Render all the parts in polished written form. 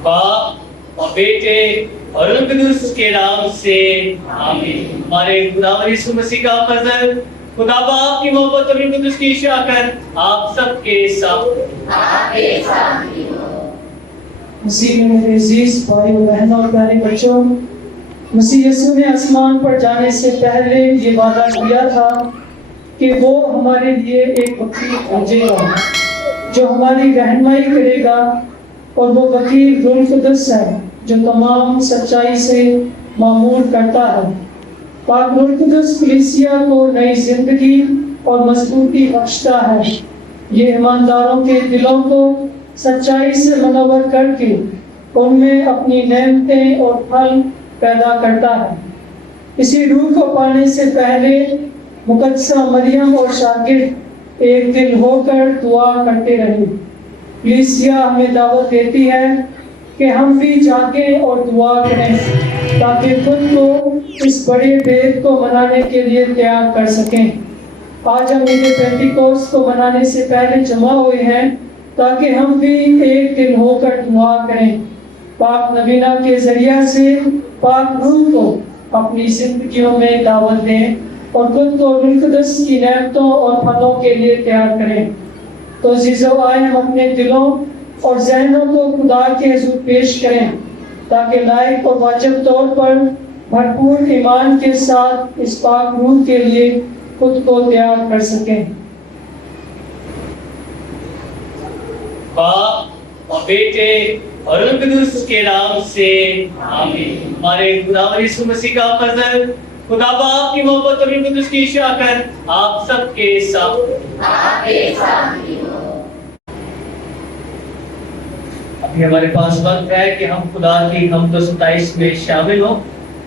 बाप और बेटे और रूह कुदूस के नाम से आमीन। हमारे खुदावंद यीशु मसीह का फजल, खुदा बाप की मोहब्बत और रूह कुदूस की शाकर आप सबके साथ मसीह में मेरे अजीज भाई और बहनों और प्यारे बच्चों, मसीह यीशु ने आसमान पर जाने से पहले ये वादा किया था कि वो हमारे लिए एक वकील भेजेगा जो हमारी रहनुमाई करेगा, और वो वकील रूह कुदस है जो तमाम सच्चाई से मामूर करता है। पाक रूह कुदस कलीसिया को नई जिंदगी और मजबूती बख्शता है। ये ईमानदारों के दिलों को सच्चाई से मनवर करके उनमें अपनी नेमतें और फल पैदा करता है। इसी रूह को पाने से पहले मुकद्दसा मरियम और शागिर्द एक दिल होकर दुआ करते रहे। कलीसिया हमें दावत देती है कि हम भी जागें और दुआ करें ताकि खुद को इस बड़े भेद को मनाने के लिए तैयार कर सकें। आज हम ईद पेंटिकोस्ट को मनाने से पहले जमा हुए हैं ताकि हम भी एक दिल होकर दुआ करें, पाक नबीना के जरिया से पाक रूह को अपनी जिंदगियों में दावत दें और खुद को रूह कुदस की नेमतों और फलों के लिए तैयार करें। तो अजीजों, आए हम अपने दिलों और ज़हनों को खुदा के हुज़ूर पेश करें ताकि लायक और वाजिब तौर पर भरपूर ईमान के साथ इस पाक रूह के लिए खुद को तैयार कर सकें। बाप और बेटे और रूह कुदूस के नाम से आमीन। हमारे खुदावंद यीशु मसीह का फजल, खुदा बाप की मोहब्बत और रूह कुदूस की शाकर आप सबके साथ। अभी हमारे पास वक्त है कि हम खुदा की हमद व सताइश में शामिल हों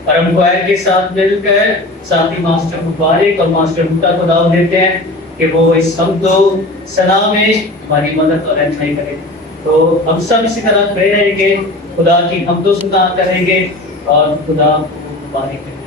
और हम क्वायर के साथ मिलकर साथी मास्टर मुबारक और मास्टर मुक्ता को दावत देते हैं कि वो इस हमद व सना में हमारी मदद और रहनुमाई करें। तो हम सब इसी तरह खड़े रहेंगे, खुदा की हमद व सना करेंगे और खुदा को मुबारक करेंगे।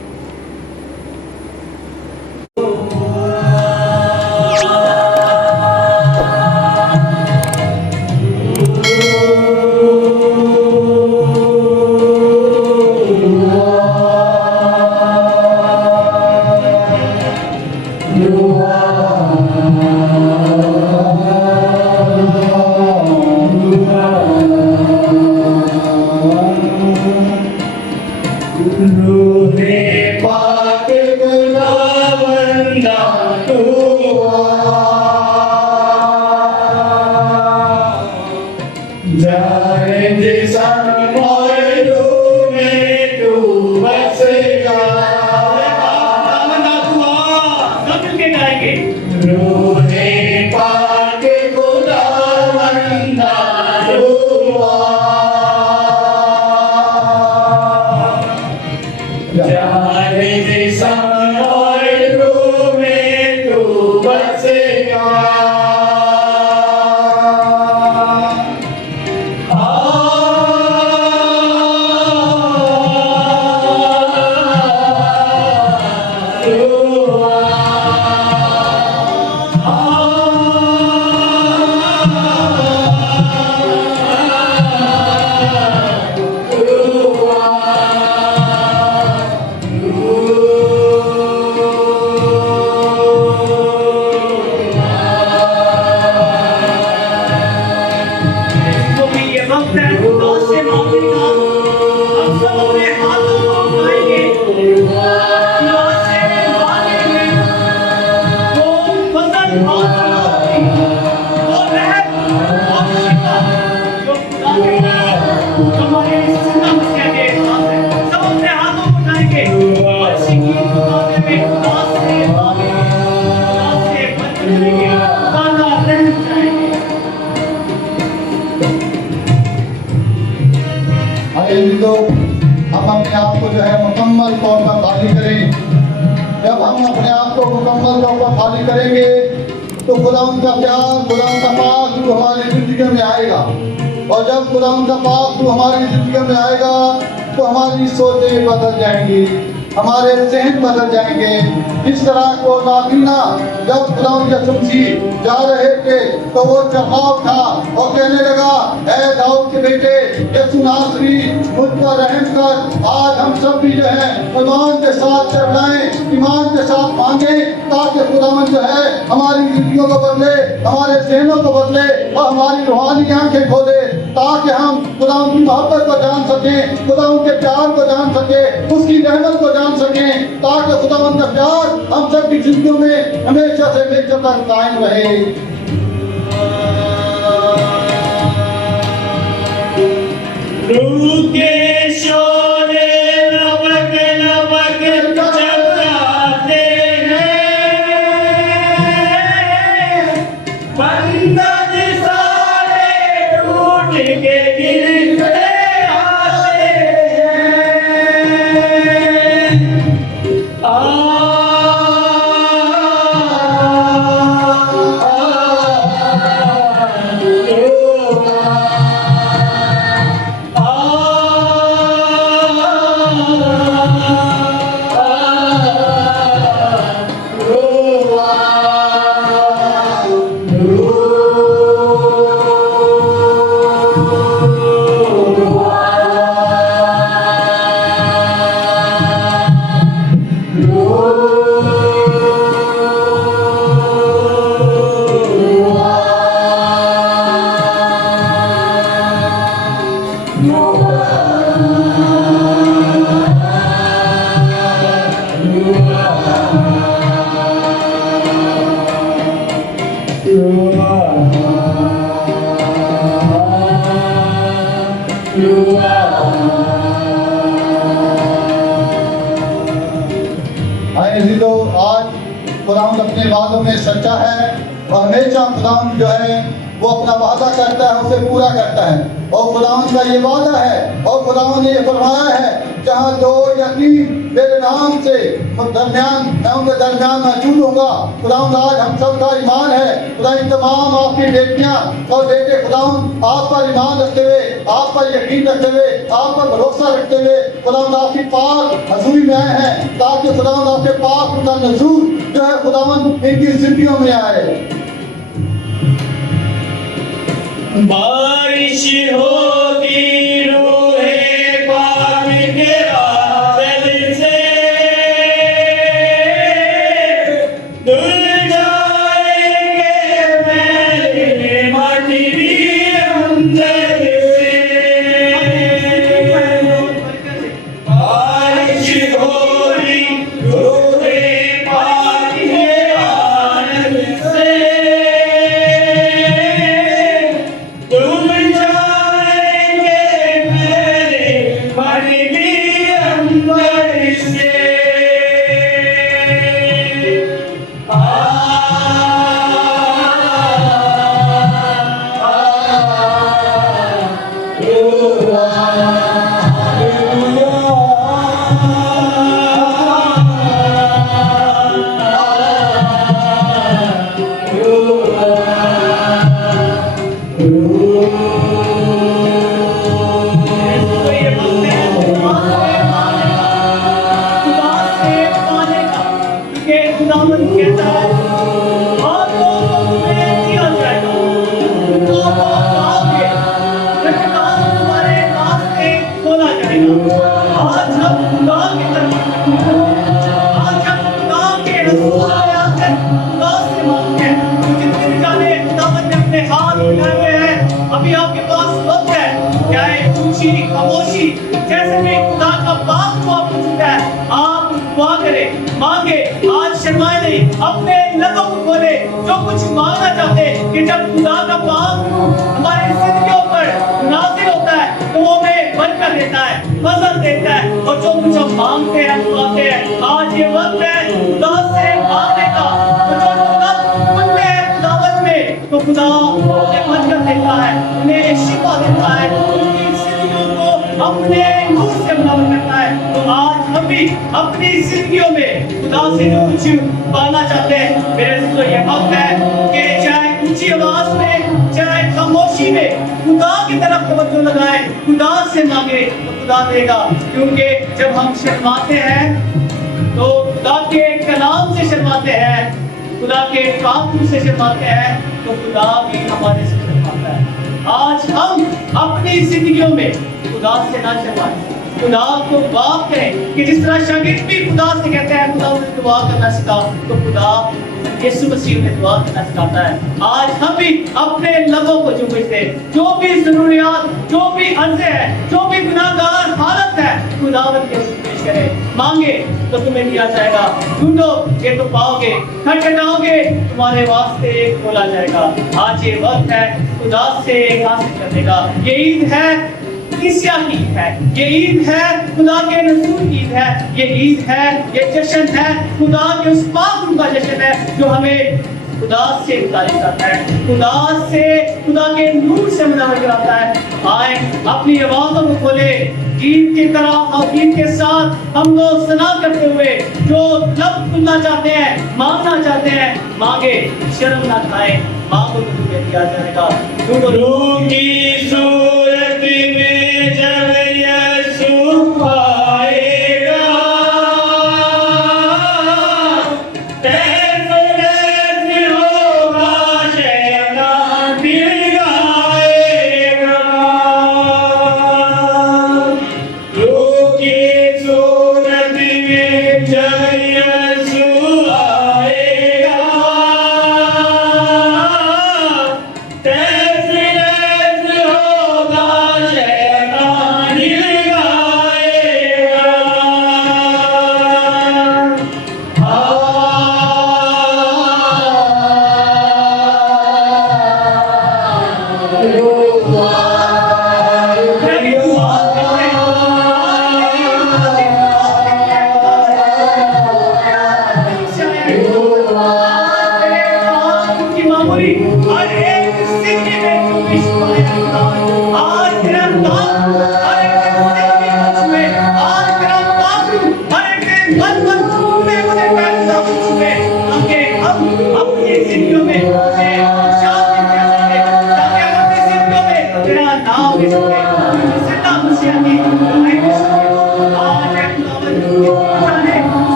हम अपने आप को जो है मुकम्मल तौर पर खाली करें। जब हम अपने आप को मुकम्मल तौर पर खाली करेंगे तो खुदा उनका प्यार, खुदा उनका पाक रूह हमारी जिंदगी में आएगा, और जब खुदा उनका पाक रूह हमारी जिंदगी में आएगा तो हमारी सोचें बदल जाएंगी, हमारे जहन बदल जाएंगे। इस तरह को नाबीना जब खुदा यसुमसी जा रहे थे तो वो चढ़ाव था और कहने लगा, ऐ दाऊद के बेटे यसु नासरी, मुझ पर रहम कर। आज हम सब भी जो है ईमान के साथ चढ़ाएं, ईमान के साथ मांगे, ताकि खुदावन जो है हमारी जिंदगियों को बदले, हमारे जहनों को बदले और हमारी रूहानी आंखें खोले, ताकि हम खुदावन की मोहब्बत को जान सकें, खुदावन के प्यार को जान सकें, उसकी रहमत को जान सकें, ताकि खुदावन का प्यार हम सब की जिंदगियों में हमेशा से हमेशा तक कायम रहे। रूह के शोरे लबक लबक जगाते हैं, बंधन सारे टूट के गिर आते आज खुदावंद अपने वादों में सच्चा है और हमेशा खुदावंद जो है वो अपना वादा करता है, उसे पूरा करता है। और खुदावंद का ये वादा है और खुदावंद ने ये फरमाया है, जहाँ दो या तीन मेरे नाम से दरमियान, मैं उनके दरमियान मौजूद होगा। खुदावंद आज हम सब का ईमान है, खुदा इन तमाम आपकी बेटियां और बेटे खुदावंद आप पर ईमान रखते हुए, आप पर यकीन रखते हुए, आप पर भरोसा रखते हुए खुदावंद आपकी पाक हजूरी में आए हैं, ताकि खुदावंद आपके पाक का नजूर जो है खुदावंद इनकी जिंदगियों में आए। बारिश होगी रूहे पाक के बादल से, धुल जाएंगे मेरे माटी भी अंदर से। बारिश होगी रूहे पाक के बादल से, तुम जाएंगे मेरे मन भी अंदर से। अभी आपके पास वक्त है, चाहे ऊंची खामोशी जैसे भी खुदा का बाप को आपको छूटा है, आप दुआ करें, मांगे, आज शर्माए नहीं, अपने लबों को खोले, जो कुछ मांगना चाहते हैं कि जब खुदा का बाप हमारे जिंदगियों पर नाज़िल होता है तो वो हमें बरकत देता है, फजल देता है, और जो कुछ हम मांगते हैं पाते हैं। आज ये वक्त है खुदा से मांगने का, तो जो लोग मांगते हैं खुदावत में तो खुदा उन्हें बरकत देता है, उन्हें शिफा देता है, उनकी जिंदगियों को अपने नूर से मुनव्वर करता है। तो आज हम भी अपनी जिंदगियों में खुदा से जो कुछ पाना चाहते हैं, मेरे दोस्तों ये वक्त है कि चाहे ऊंची आवाज में चाहे खामोशी में खुदा की तरफ तवज्जो लगाए, खुदा से मांगे तो खुदा देगा। क्योंकि जब हम शर्माते हैं तो खुदा के कलाम से शर्माते हैं, खुदा के कानून से शर्माते हैं, तो खुदा भी हमारे से शर्माता है। आज हम अपनी जिंदगियों में खुदा से ना शर्माएं, खुदा को बात करें कि जिस तरह शागिर्द भी खुदा से कहते हैं खुदा उन्हें दुआ करना सिखा, तो खुदा यीशु मसीह में दुआ करना सिखाता है। आज हम भी अपने लबों को चूमते, जो भी जरूरियात, जो भी अर्ज़े है, जो भी गुनाहगार हालत है, खुदावंद के सामने पेश करें। मांगे तो तुम्हें दिया जाएगा, ढूंढो ये तो पाओगे, खटखटाओगे तुम्हारे वास्ते एक खोला जाएगा। आज ये वक्त है खुदा से हासिल करने का। ये ईद है, ईसा की ईद है, ये ईद है खुदा के रसूल की ईद है, ये ईद है, ये जश्न है खुदा के उस पाक रूह का जश्न है जो हमें खुदा से मुतालिक करता है, खुदा से, खुदा के नूर से मुताबिक कराता है। आए अपनी आवाज़ों को खोले, ईद की तरह और ईद के साथ हम लोग सना करते हुए जो लब खुलना चाहते हैं, मांगना चाहते हैं, मांगे, शर्म ना खाए, मांगो तो तुम्हें दिया जाएगा। रूह की सूरत में जब यीशु आएगा,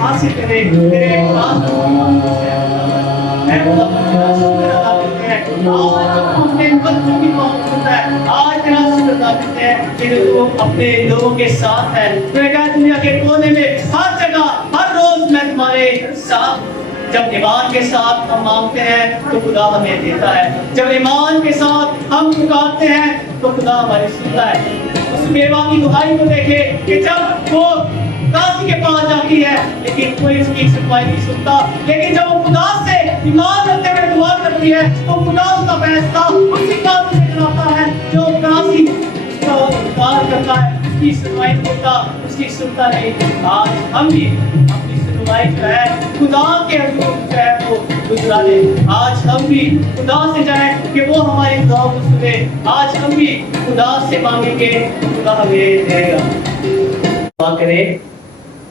हासिल करें तेरे पास आज तेरा शुक्र अदा करते हैं कि तू अपने लोगों के साथ है। दुनिया के कोने में हर जगह हर रोज मैं तुम्हारे साथ। जब ईमान के साथ हम मांगते हैं तो खुदा हमें देता है, जब ईमान के साथ हम पुकारते हैं तो खुदा हमारी सुनता है। उस बेवा की दुहाई को देखे कि जब वो काजी के पास जाती है लेकिन कोई उसकी सुनवाई नहीं सुनता, लेकिन जब वो खुदा से ईमान रखते हुए दुआ करती है तो खुदा उसका फैसला उसी काजी से कराता है जो काजी उसका इनकार करता है, उसकी सुनवाई नहीं करता, उसकी सुनता नहीं। आज हम भी अपनी सुनवाई जो है खुदा के हुक्म जो है वो गुजरा ले। आज हम भी खुदा से जाए कि वो हमारी दुआ को सुने। आज हम भी खुदा से मांगेंगे, खुदा हमें देगा। दुआ करें।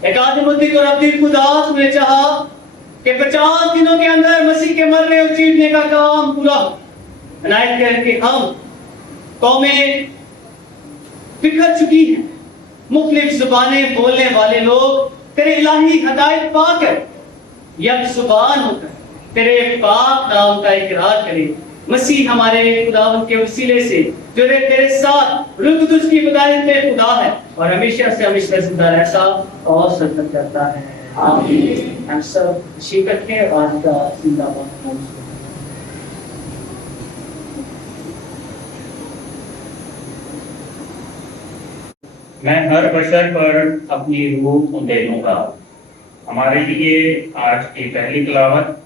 एक आदमी को रब्बी खुदा ने चाहा कि 50 दिनों के अंदर मसीह के मरने और जीतने का काम पूरा बनाए करके हम कौमें बिखर चुकी हैं, मुख्तलिफ जुबानें बोलने वाले लोग तेरे इलाही हदायत पाकर यक जुबान होकर तेरे पाक नाम का इकरार करें। मसीह हमारे खुदावंद के वसीले से जो तेरे साथ रुदुस की बगावत में खुदा है और हमेशा से हमेशा जिंदा रहता और सतत करता है। आमीन। हम सब शिकत के आज का जिंदाबाद। मैं हर बशर पर अपनी रूह दे दूंगा। हमारे लिए आज की पहली तिलावत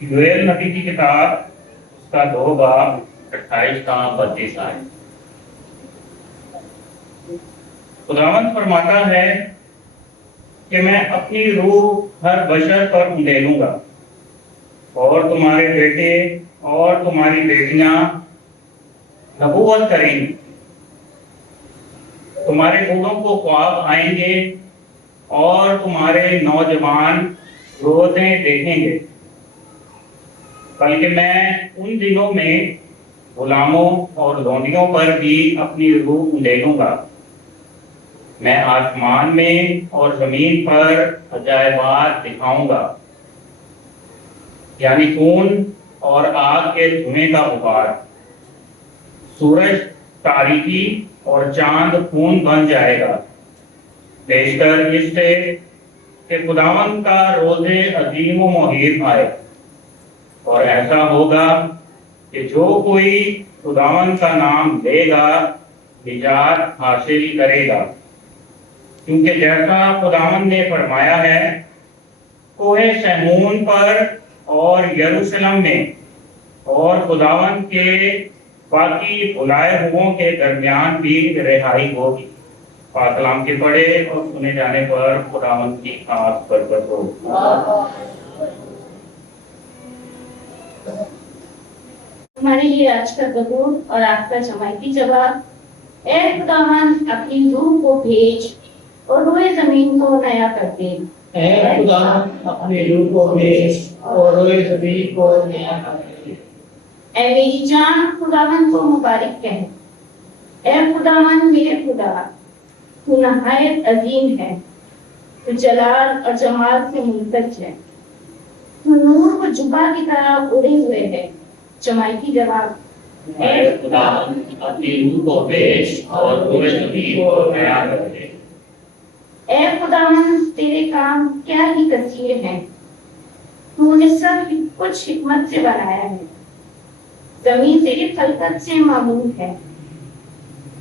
योएल नबी की किताब उसका 2 बाब 28 का 32 आए। खुदावंद फरमाता है कि मैं अपनी रूह हर बशर पर दे दूंगा और तुम्हारे बेटे और तुम्हारी बेटियां नबूवत करेंगी। तुम्हारे बूढ़ों को ख्वाब आएंगे और तुम्हारे नौजवान रोज़ें देखेंगे। बल्कि मैं उन दिनों में गुलामों और लोनियों पर भी अपनी रूह उंडेलूंगा। मैं आसमान में और जमीन पर अजायबात दिखाऊंगा, यानी खून और आग के धुएं का गुबार। सूरज तारीकी और चांद खून बन जाएगा, पेशकर इससे कि खुदावन का रोज़े अजीम व मुहीब आए। और ऐसा होगा कि जो कोई खुदावन का नाम लेगा निजात हासिल करेगा, क्योंकि जैसा खुदावन ने फरमाया है, कोहे सहमून पर और यरूशलेम में और खुदावन के बाकी बुलाए हुओं के दरमियान भी रिहाई होगी। पाकलाम के पढ़े और सुने जाने पर खुदावन की खास बरकत हो। हमारे लिए आज का ज़बूर और आपका जमायती जवाब। ऐ खुदावन अपनी रूह को भेज और रोए जमीन को नया कर दे। ऐ खुदावन अपने रूह को भेज और रोए ज़मीन को नया कर दे। ऐ मेरी जान खुदावन को मुबारक कह। ऐ खुदावन मेरे खुदा, तू नहायत अजीम है, तू जलाल और जमाल से मुमतज है, तू नूर को जुबा की तरह उड़े हुए है। जमायती जवाब। ऐ खुदावन अपनी रूह को भेज और रोए ज़मीन को नया कर दे। ऐ खुदावन तेरे काम क्या ही कसीर हैं, तूने सब कुछ हिकमत से बनाया है, जमीन तेरी खलकत से मामूल है।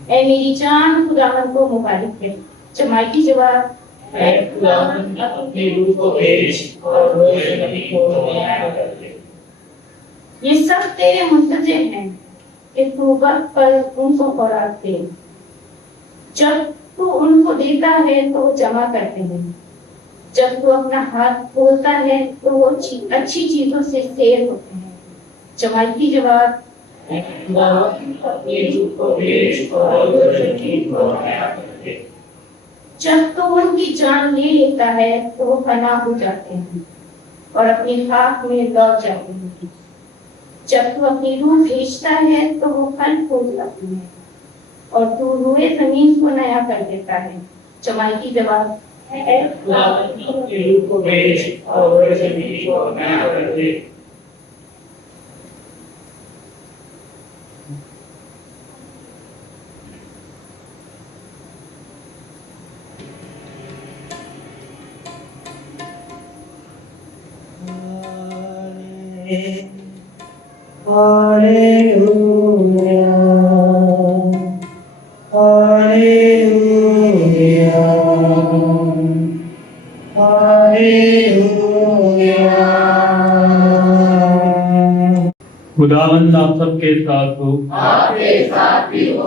ऐ मेरी जान खुदावन को मुबारक है। जमायती जवाब। ऐ खुदावन अपनी रूह को भेज और रोए ज़मीन को नया कर दे। ये सब तेरे मुंतज़िर हैं कि तू वक्त पर उनको खुराक दे। जब तू उनको देता है तो वो जमा करते हैं, जब तू अपना हाथ खोलता है तो वो अच्छी चीजों से सैर होते हैं। जमायती जवाब। ऐ खुदावन अपनी रूह को भेज और रोए ज़मीन को नया कर दे। जब तो उनकी जान ले लेता है तो वो फना हो जाते हैं और अपनी खाक में लौट जाते हैं। जब तू अपनी रूह भेजता है तो वो फल फूल जाती है और तू रोए जमीन को नया कर देता है। जमायती जवाब। ऐ खुदावन अपनी रूह को भेज और रोए ज़मीन को नया कर दे। खुदावंद आप सबके साथ हो। आपके साथ भी हो।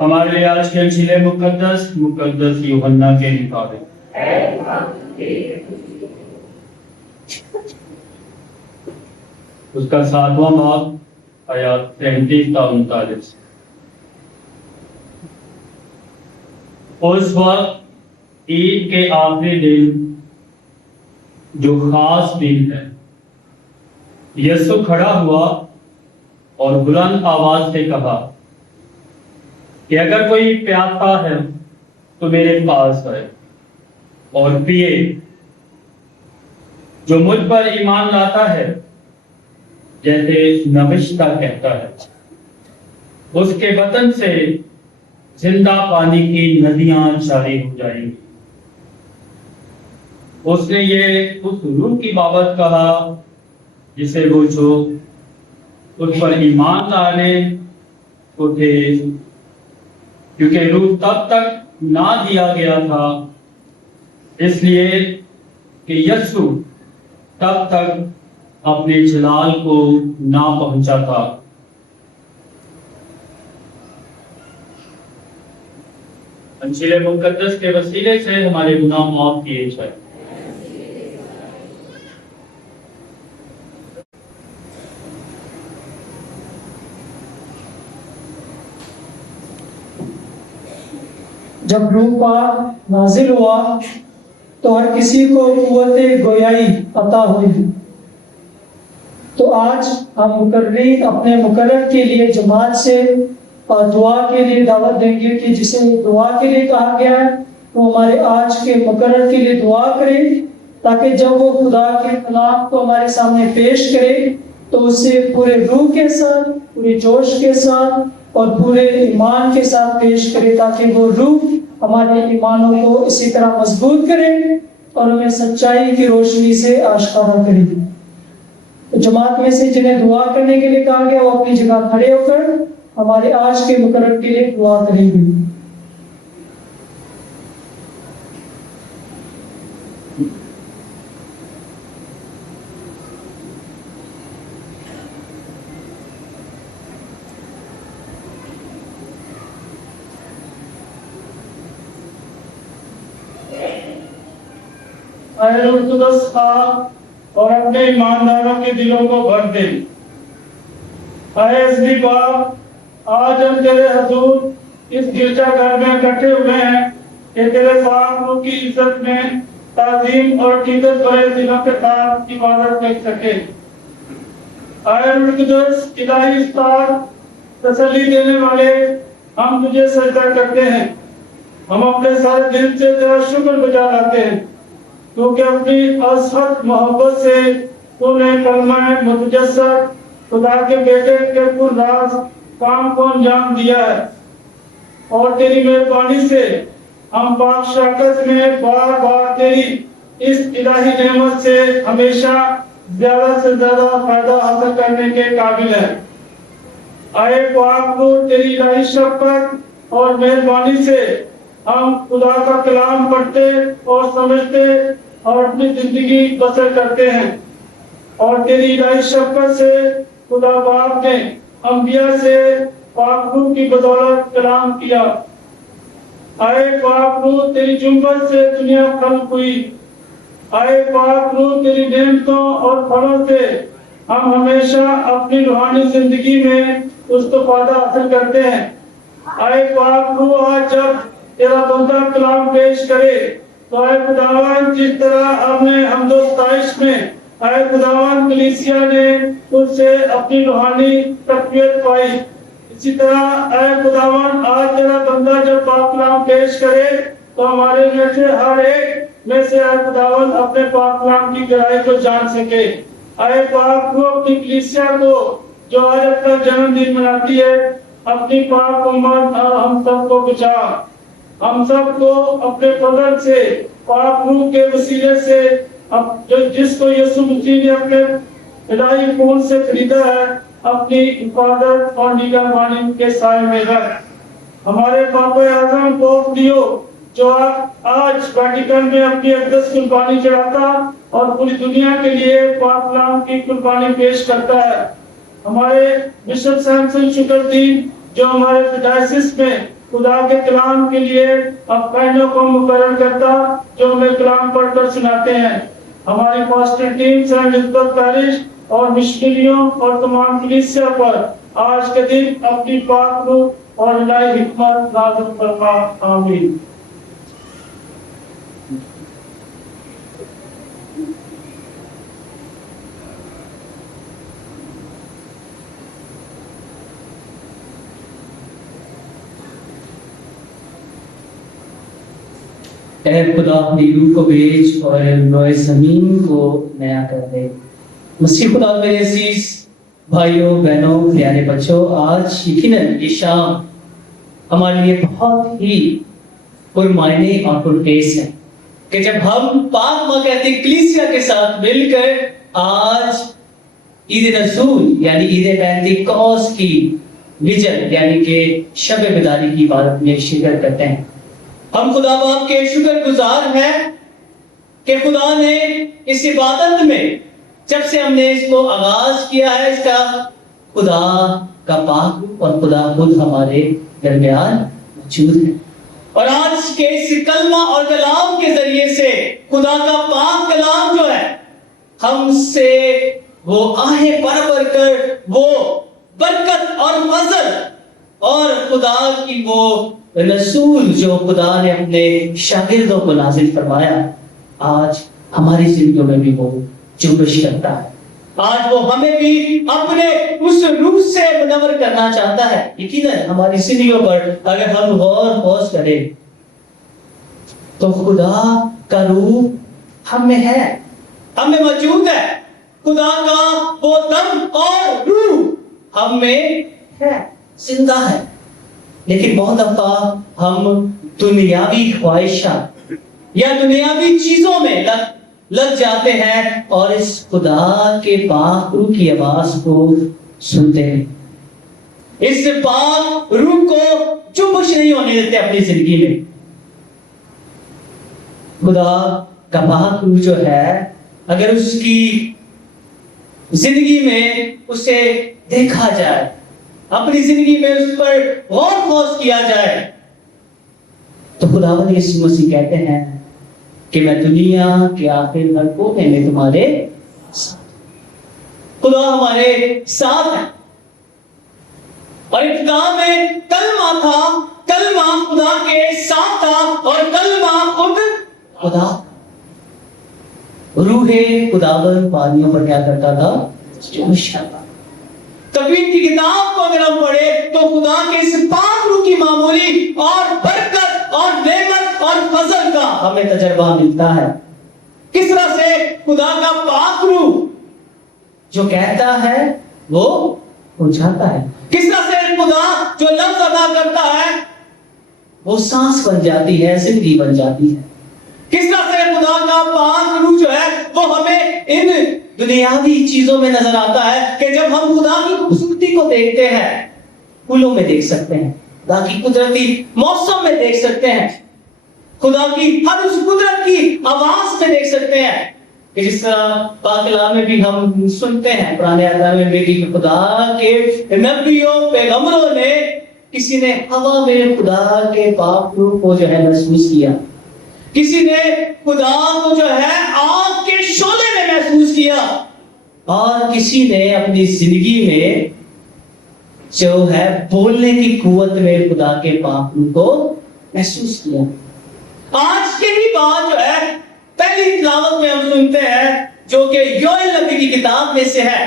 हमारे लिए आज के अंजील मुकद्दस यूहन्ना के मुताबिक। उसका 7वां बाब आयात 33 ता 39। उस वक्त ईद के आखिरी दिन, जो खास दिन है, यीशु खड़ा हुआ और बुलंद आवाज से कहा कि अगर कोई प्यासा है तो मेरे पास आए और पिए। जो मुझ पर ईमान लाता है, जैसे नबिश्ता कहता है, उसके बदन से जिंदा पानी की नदियां जारी हो जाएंगी। उसने ये उस रूह की बाबत कहा जिसे वो जो उस पर ईमान लाने को थे, क्योंकि रूह तब तक ना दिया गया था, इसलिए कि यीशु तब तक अपने जलाल को ना पहुंचा था। अंजील मुकद्दस के वसीले से हमारे गुनाह माफ किए जाए। जब रूह पाक नाजिल हुआ तो हर किसी को कुव्वत गोयाई अता हुई। तो तो आज हम मुकर्री अपने मुकर्रर के लिए जमात से और दुआ के लिए दावत देंगे कि जिसे दुआ के लिए कहा गया है वो हमारे आज के मुकर्रर के लिए दुआ करे, ताकि जब वो खुदा के कलाम को हमारे सामने पेश करे तो उसे पूरे रूह के साथ, पूरे जोश के साथ और पूरे ईमान के साथ पेश करे, ताकि वो रूह हमारे ईमानों को इसी तरह मजबूत करे और हमें सच्चाई की रोशनी से आश्कारा करे। तो जमात में से जिन्हें दुआ करने के लिए कहा गया वो अपनी जगह खड़े होकर हमारे आज के मुकर्रर के लिए दुआ करेंगे। कुदस खा और अपने ईमानदारों के दिलों को भर दे। इसलिए बाप, आज हम तेरे हजूर इस गिरजाघर में इकट्ठे हुए हैं कि तेरे पाक रूह की इज्जत में ताजीम और कीमत भरे दिलों के साथ इबादत कर सके। कुदस इलाही उस्ताद, तसल्ली देने वाले, हम तुझे सजदा करते हैं। हम अपने सारे दिल से तेरा शुक्र गुजार करते हैं, क्योंकि अपनी असहद मोहब्बत से तूने कलमा मुतजस्सद खुदा के बेटे के पुरराज काम को अंजाम दिया है। और तेरी मेहरबानी से हम पाक शौकत में बार बार तेरी इस इलाही नेमत से हमेशा ज्यादा से ज्यादा फायदा हासिल करने के काबिल है। आए पाक रूह, तेरी इलाही शफकत और मेहरबानी से हम खुदा का कलाम पढ़ते और समझते और अपनी जिंदगी बसर करते हैं। और तेरी इलाही शफकत से खुदा बाप ने अंबिया से पाक रूह की बदौलत कलाम किया। आए पाक रूह, तेरी जुम्बत से दुनिया खल्क हुई। आए पाक रूह, तेरी नेमतों और फलों से हम हमेशा अपनी रूहानी जिंदगी में इस्तेफादा हासिल करते हैं। आए पाक रूह, आज जब तेरा बंदा कलाम पेश करे तो आए खुदावन, जिस तरह हमने हमदोस्ताइश में आए खुदावन कलीसिया ने उससे अपनी रूहानी तकवीत पाई, इसी तरह आए खुदावन आज तेरा बंदा जब पाक कलाम पेश करे तो हमारे में से हर एक में से आए खुदावन अपने पाक कलाम की गहराई को जान सके। आए पाक रूह, अपनी कलीसिया को जो आज अपना जन्मदिन मनाती है, अपनी पाक उम्मत और हम सबको बचा। हम सबको अपने फजल से पाक रूह के वसीले से जो जिसको यीशु मसीह ने अपने इलाही खून से खरीदा है, अपनी हिफाजत और निगरानी के साए में रख। हमारे पापा आज़म पोप लियो, जो आज वेटिकन में अपनी अक़दस कुर्बानी चढ़ाता और पूरी दुनिया के लिए पाक कलाम की कुर्बानी पेश करता है। हमारे बिशप सैमसन शुक्रदीन, जो हमारे डायसिस में खुदा के कलाम के लिए अफ़गानों को मुकर्रर करता, जो हमें कलाम पढ़कर सुनाते हैं। हमारी pastor team Saint Elizabeth parish और मिशनरियों और तमाम कलीसिया पर आज के दिन अपनी पाक रूह और इलाही हिकमत नाज़िल फरमा। आमीन। ऐ खुदा अपनी रूह को भेज और रोए जमीन को नया कर दे। मसीह खुदा मेरे अजीज भाइयों बहनों प्यारे बच्चों, आज यकीनन ये शाम हमारे लिए बहुत ही पुरमायने और पुरकेस है कि जब हम पाक मक़दस कलीसिया के साथ मिलकर आज ईद रसूल यानी ईद पेंतिकोस्त की विजन यानी कि शब बेदारी की इबादत में शिरकत करते हैं। हम खुदा बाप के शुक्रगुजार हैं कि खुदा ने इस इबादत में जब से हमने इसको आगाज किया है, इसका खुदा का पाक और खुदा खुद हमारे दरमियान मौजूद है। और आज के इस कलमा और कलाम के जरिए से खुदा का पाक कलाम जो है हमसे वो आहे परवर कर वो बरकत और फजल और खुदा की वो रसूल जो खुदा ने अपने शागिर्दों को नाजिल फरमाया, आज हमारी जिंदगियों में भी वो जुम्बिश करता है। आज वो हमें भी अपने उस रूह से मुनव्वर करना चाहता है। यकीनन हमारी जिंदगियों पर अगर हम गौर खोज करें तो खुदा का रूह हम में है, हम में मौजूद है। खुदा का वो दम और रूह हम में है, जिंदा है। लेकिन बहुत दफा हम दुनियावी ख्वाहिशात या दुनियावी चीजों में लग जाते हैं और इस खुदा के पाक रूह की आवाज को सुनते हैं। इस पाक रूह को चुप नहीं होने देते अपनी जिंदगी में। खुदा का पाक रूह जो है, अगर उसकी जिंदगी में उसे देखा जाए, अपनी जिंदगी में उस पर गौर खोज किया जाए, तो खुदावंद यीशु मसीह कहते हैं कि मैं दुनिया के आखिर हर कोने में तुम्हारे साथ। खुदा हमारे साथ है। और इब्तिदा में कलमा था, कलमा खुदा के साथ था और कलमा खुद खुदा। रूहे खुदावंद पानियों पर क्या करता था? तकवीर की किताब को अगर हम पढ़े तो खुदा के इस पाक रूह की मामूली और बरकत और नेमत और फजल का हमें तजर्बा मिलता है। किस तरह से खुदा का पाक रूह जो कहता है वो हो जाता है। किस तरह से खुदा जो लफ्ज अदा करता है वो सांस बन जाती है, जिंदगी बन जाती है। किस तरह से खुदा का पाक रूह जो है वो हमें इन दुनियावी चीजों में नजर आता है कि जब हम खुदा की खूबसूरती को देखते हैं, फूलों में देख सकते हैं, खुदा की कुदरती मौसम में देख सकते हैं, खुदा की हर उस कुदरत की आवाज में देख सकते हैं कि जिस तरह पाक कलाम में भी हम सुनते हैं, पुराने अहद में भी कि खुदा के नबियों पैगंबरों ने, किसी ने हवा में खुदा के पाक रूह को जो है महसूस किया, किसी ने खुदा को जो है आग के शोले में महसूस किया, और किसी ने अपनी जिंदगी में जो है बोलने की कुव्वत में खुदा के पाक रूह को महसूस किया। आज के ही बात जो है पहली तिलावत में हम सुनते हैं, जो कि योएल नबी की किताब में से है,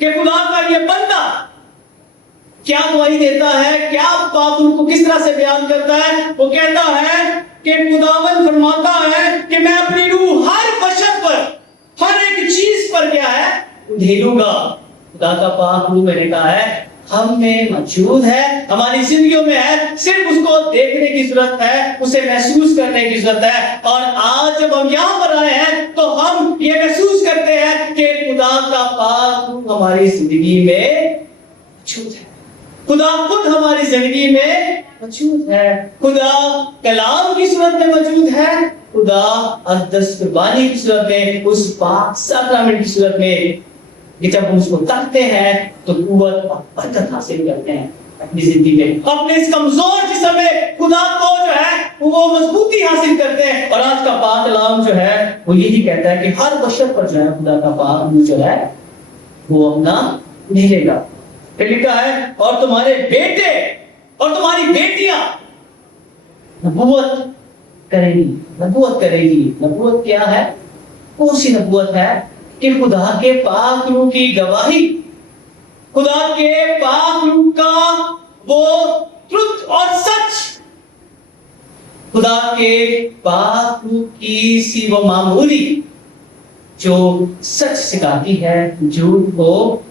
कि खुदा का ये बंदा क्या गवाही देता है, क्या पाक रूह को किस तरह से बयान करता है। वो कहता है कि खुदावंद फरमाता है कि मैं अपनी रूह हर बशर पर, हर एक चीज पर क्या है ढेलूंगा। खुदा का पाक रूह मैंने कहा है हम में मौजूद है, हमारी जिंदगियों में है, सिर्फ उसको देखने की जरूरत है, उसे महसूस करने की जरूरत है। और आज जब हम यहाँ पर आए हैं तो हम ये महसूस करते हैं कि खुदा का पाक रूह हमारी जिंदगी में मौजूद है, खुदा खुद हमारी जिंदगी में मौजूद है, खुदा कलाम की सूरत में मौजूद है, खुदा अक़दस कुर्बानी की सूरत में, उस पाक साक्रामेंट की सूरत में, कि जब हम उसको तकते हैं तो कुव्वत और बरकत हासिल करते हैं अपनी जिंदगी में। अपने इस कमजोर जिस्म में खुदा को जो है वो मजबूती हासिल करते हैं। और आज का पाक कलाम जो है वो यही कहता है कि हर बशर पर जो है खुदा का पाक रूह जो है वो अपना ढेलेगा। फिर लिखा है और तुम्हारे बेटे और तुम्हारी बेटियां नबूवत करेगी। नबूवत करेगी। नबूवत क्या है? कौन सी नबूवत है? कि खुदा के पाक रूह की गवाही, खुदा के पाक रूह का वो ट्रुथ और सच, खुदा के पाक रूह की सी वो मामूली जो सच सिखाती है, झूठ को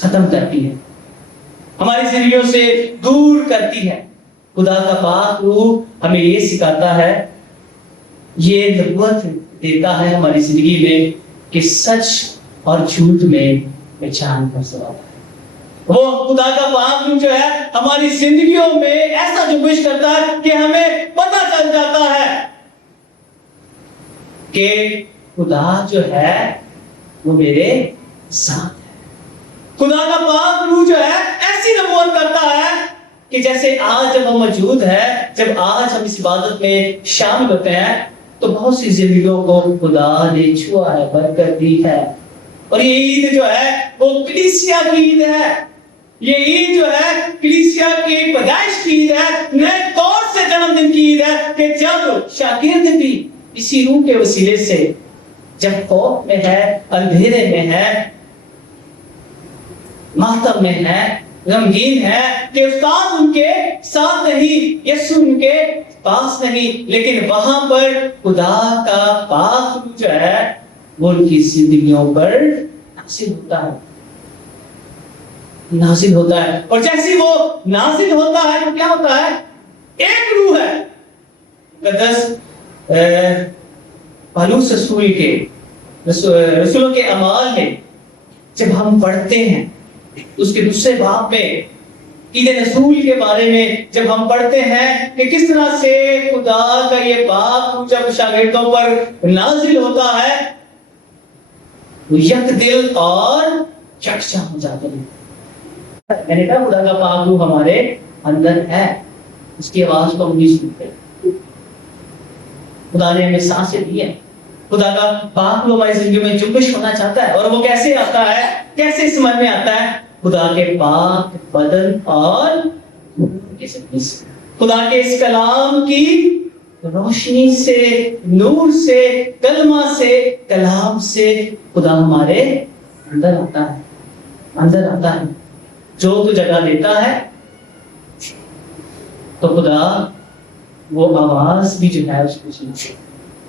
खत्म करती है, हमारी जिंदगियों से दूर करती है। खुदा का पाक रूह हमें ये सिखाता है, ये नबूवत देता है हमारी जिंदगी में कि सच और झूठ में पहचान कर सकता है। वो खुदा का पाक रूह जो है हमारी जिंदगियों में ऐसा जुबिश करता है कि हमें पता चल जाता है कि खुदा जो है वो मेरे साथ है। खुदा का पाक रूह जो है ऐसी नबूवत करता है कि जैसे आज जब हम मौजूद है, जब आज हम इस इबादत में शामिल होते हैं तो बहुत सी जिंदगियों को खुदा ने छुआ है, बरकत दी है। और ये ईद जो है वो कलीसिया की ईद है, ये ईद जो है कलीसिया की पैदाइश की ईद है, नए तौर से जन्मदिन की ईद है कि जब शागिर्द भी इसी रूह के वसीले से जब खौफ में है, अंधेरे में है, मातम में है, गमगीन है कि उस्ताद उनके साथ नहीं, यीशु उनके पास नहीं, लेकिन वहां पर खुदा का पाक जो है वो उनकी जिंदगियों पर नाज़िल होता है, नाज़िल होता है। और जैसे वो नाज़िल होता है तो क्या होता है? एक रूह है। मुकद्दस पौलुस रसूल के रसूलों के अमाल में जब हम पढ़ते हैं, उसके दूसरे बाब में ईद रसूल के बारे में जब हम पढ़ते हैं कि किस तरह से खुदा का ये पाक जब शागिर्दों पर नाजिल होता है, वो यक दिल और यकजा हो जाते हैं। मैंने कहा खुदा का पाक रूह हमारे अंदर है, उसकी आवाज को हम नहीं सुनते। खुदा ने हमें सांसें दी है, खुदा का पाक रूह हमारी जिंदगी में जुम्बिश होना चाहता है। और वो कैसे आता है, कैसे समझ में आता है? खुदा के पाक बदन और खुदा के इस कलाम की रोशनी से, नूर से, कलमा से, कलाम से खुदा हमारे अंदर आता है, अंदर आता है। जो तो जगह देता है तो खुदा वो आवाज भी जो है उसको सुनते,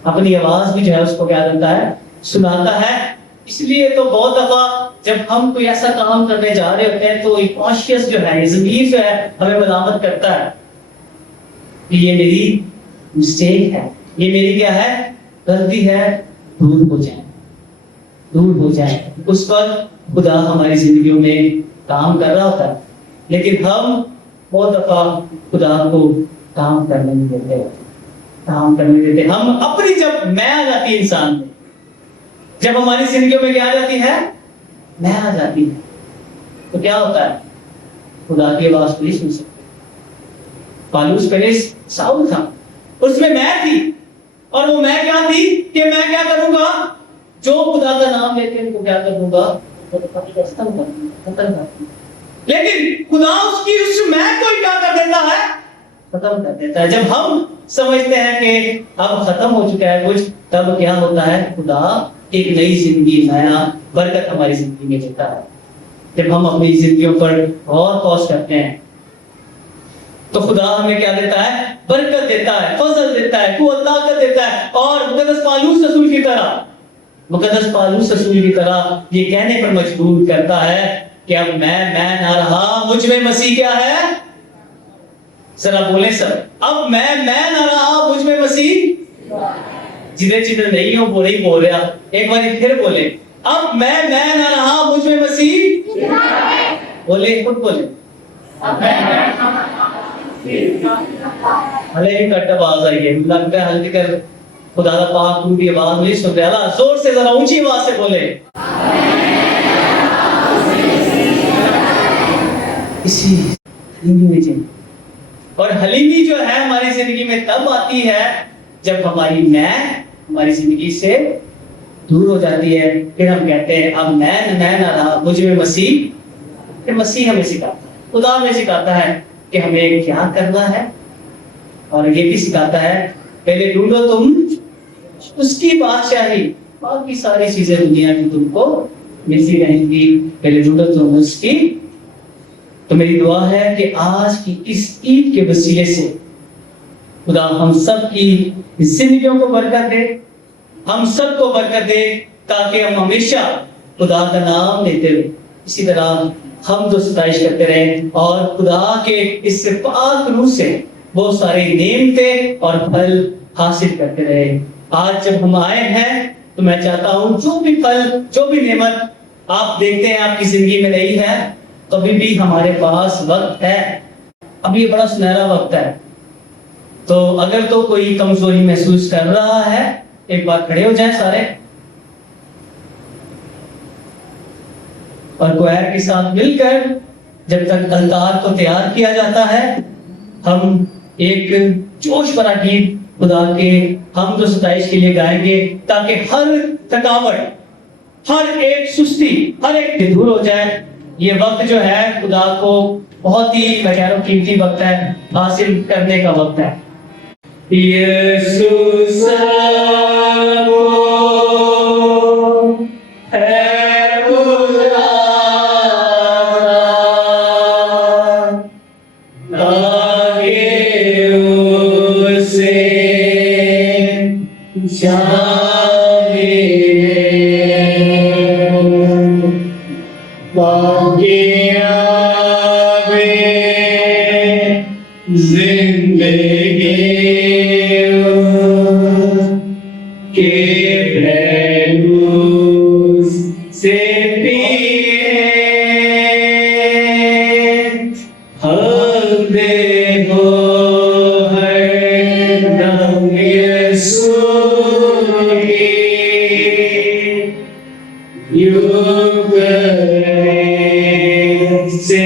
अपनी आवाज भी जो है उसको क्या करता है? सुनाता है। इसलिए तो बहुत दफा जब हम कोई ऐसा काम करने जा रहे होते हैं तो कॉन्शियस जो है, ज़मीर जो है हमें मलामत करता है कि ये मेरी मिस्टेक है, ये मेरी क्या है? गलती है, दूर हो जाए, दूर हो जाए। उस वक्त खुदा हमारी जिंदगियों में काम कर रहा होता है, लेकिन हम बहुत दफा खुदा को काम करने नहीं देते, काम करने देते। हम अपनी जब मैं आ जाती है इंसान में, जब हमारी जिंदगियों में क्या आ जाती है? मैं आ जाती है, तो क्या होता है? खुदा की आवाज को नहीं सुन सकते। पौलुस पहले साउल था, उसमें मैं थी, और वो मैं क्या थी कि मैं क्या करूंगा? जो खुदा का नाम लेते हैं उनको क्या कर दूंगा? खत्म कर दूंगा। लेकिन खुदा उसकी उस मैं को क्या कर देता है? खत्म कर देता है। जब हम समझते हैं कि अब खत्म हो चुका है कुछ, तब क्या होता है? खुदा एक नई जिंदगी, नया बरकत हमारी जिंदगी में देता है। जब हम अपनी जिंदगियों पर गौर फौज करते हैं तो खुदा हमें क्या देता है? बरकत देता है, फजल देता है, कुव्वत ताकत देता है। और मुकद्दस पौलुस रसूल की तरह, मुकद्दस पौलुस रसूल की तरह ये कहने पर मजबूर करता है कि अब मैं ना रहा, मुझ में मसीह क्या है? जरा बोले सर, अब मैं ना रहा, मुझ में मसीह। जिधर जिधर नहीं हो वो नहीं बोल रहा, एक बार फिर बोले, अब मैं ना रहा, मुझ में मसीह। बोले, खुद बोले। भले ही कट आवाज आई है, लगता है हल्दी कर खुदा का पाक उनकी आवाज नहीं सुन रहा। जोर से जरा ऊंची आवाज से बोले। इसी हलीमी में, और हलीमी जो है हमारी जिंदगी में तब आती है जब हमारी मैं हमारी जिंदगी से दूर हो जाती है। फिर हम कहते हैं अब मैं ना रहा, मुझ में मसीह। फिर मसीह हमें सिखाता है, खुदा हमें सिखाता है कि हमें क्या करना है, और ये भी सिखाता है पहले ढूंढो तुम उसकी बादशाही, बाकी सारी चीजें दुनिया की तुमको मिलती रहेंगी, पहले ढूंढो तुम उसकी। तो मेरी दुआ है कि आज की इस ईद के वसीले से खुदा हम सब की जिंदगियों को बरकत दे, हम सबको बरकत दे, ताकि हम हमेशा खुदा का नाम लेते रहे, इसी तरह हम तो सताइश करते रहे, और खुदा के इस पाक रूह से बहुत सारे नेमतें और फल हासिल करते रहे। आज जब हम आए हैं तो मैं चाहता हूं जो भी फल, जो भी नेमत आप देखते हैं आपकी जिंदगी में नहीं है, कभी भी हमारे पास वक्त है, अभी बड़ा सुनहरा वक्त है। तो अगर तो कोई कमजोरी महसूस कर रहा है, एक बार खड़े हो जाएं सारे, और क्वायर के साथ मिलकर जब तक अलतार को तैयार किया जाता है, हम एक जोश भरा गीत खुदा के हम तो सताइश के लिए गाएंगे, ताकि हर थकावट, हर एक सुस्ती, हर एक दूर हो जाए। ये वक्त जो है खुदा को बहुत ही मैं कह रहा हूं कीमती वक्त है, हासिल करने का वक्त है। यीशु सबको है खुदा जिंदगी के पहलू से पिए हम देखो हर दम यीशु की युग से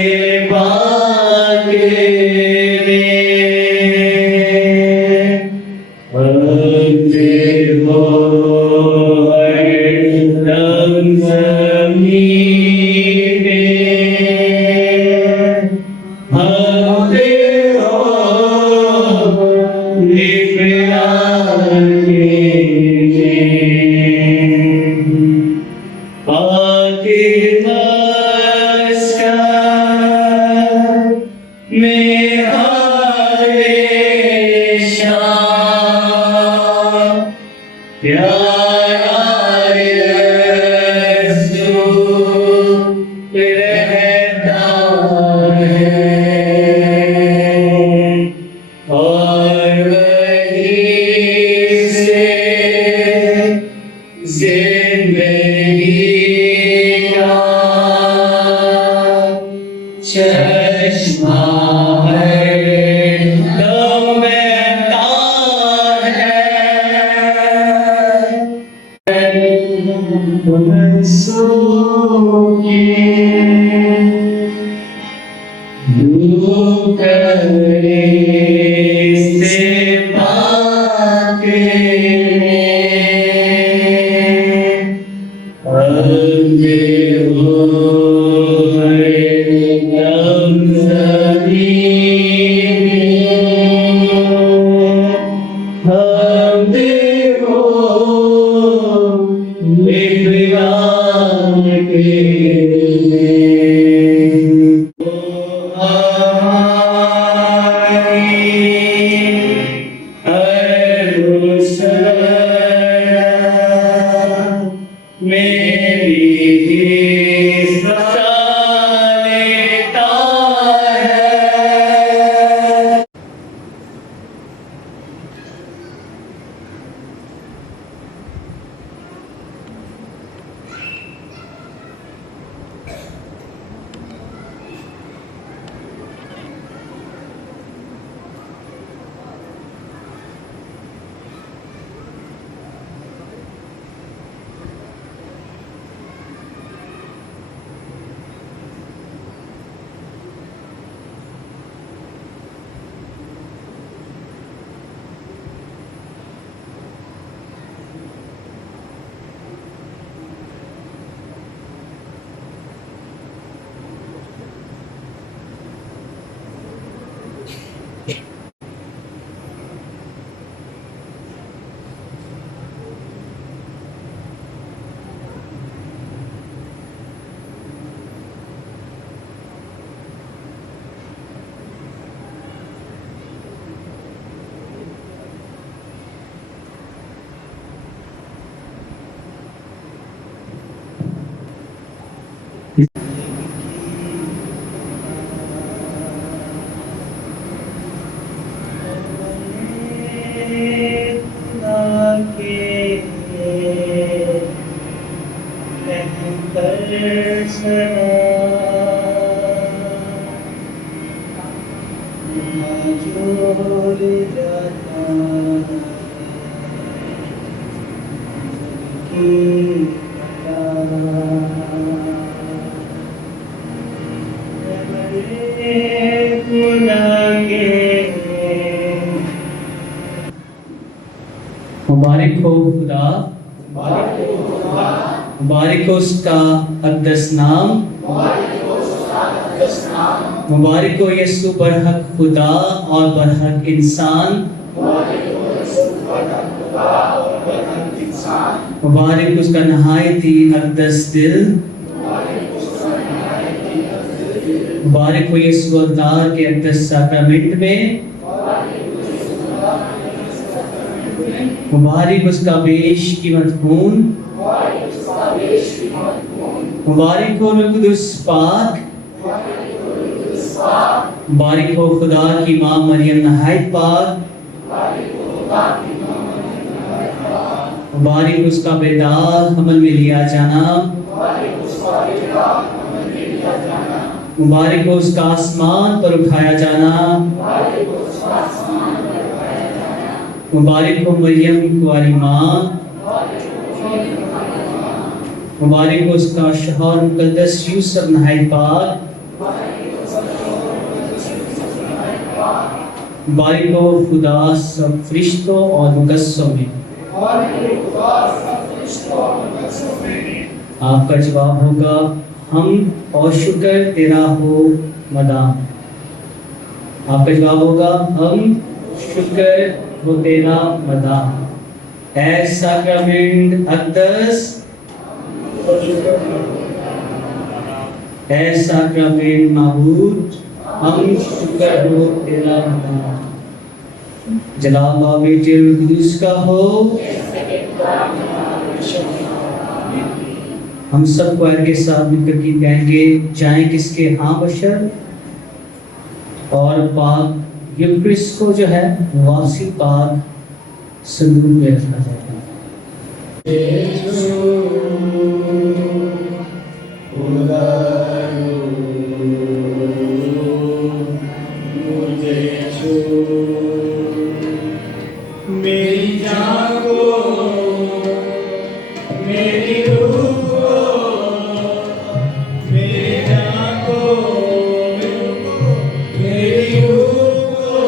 मुबारक हो खुदा, मुबारक हो उसका अक़दस नाम, मुबारक हो यीशु बरहक खुदा और बरहक इंसान, मुबारक उसका नहायती अक़दस दिल, मुबारक हो यीशु अवतार के अक़दस साक्रामेंट में, मुबारक उसका बेशकीमत खून, मुबारक हो रूह कुदुस पाक बारिक हो खुदा की माँ मरियम नहायत पाक, बारिक उसका बेदाग हमल में लिया जाना, मुबारक हो उसका आसमान पर उठाया जाना, मुबारक हो मरियम कुंवारी माँ, मुबारक हो उसका शौहर मुकद्दस यूसुफ नहायत पाक, मुबारक हो खुदा सब फरिश्तों और मुकद्दसों में। आपका जवाब होगा हम और शुक्र तेरा हो मदा। आपका जवाब होगा हम शुक्र हो तेरा मदा। ए साक्रामेंट अक़दस, ए साक्रामेंट माबूद, हम शुक्र हो तेरा मदा। जनाब बेटे कुदूस का हो। हम सब क्वायर के साथ मिलकर गीत गाएंगे, जाएं किसके हाँ बशर, और पाक यूक्रिस्ट को जो है वासी पाक संदूक में रखा जाएगा। मेरी जान को, मेरी रूह को, मेरी जान को, मेरी रूह को,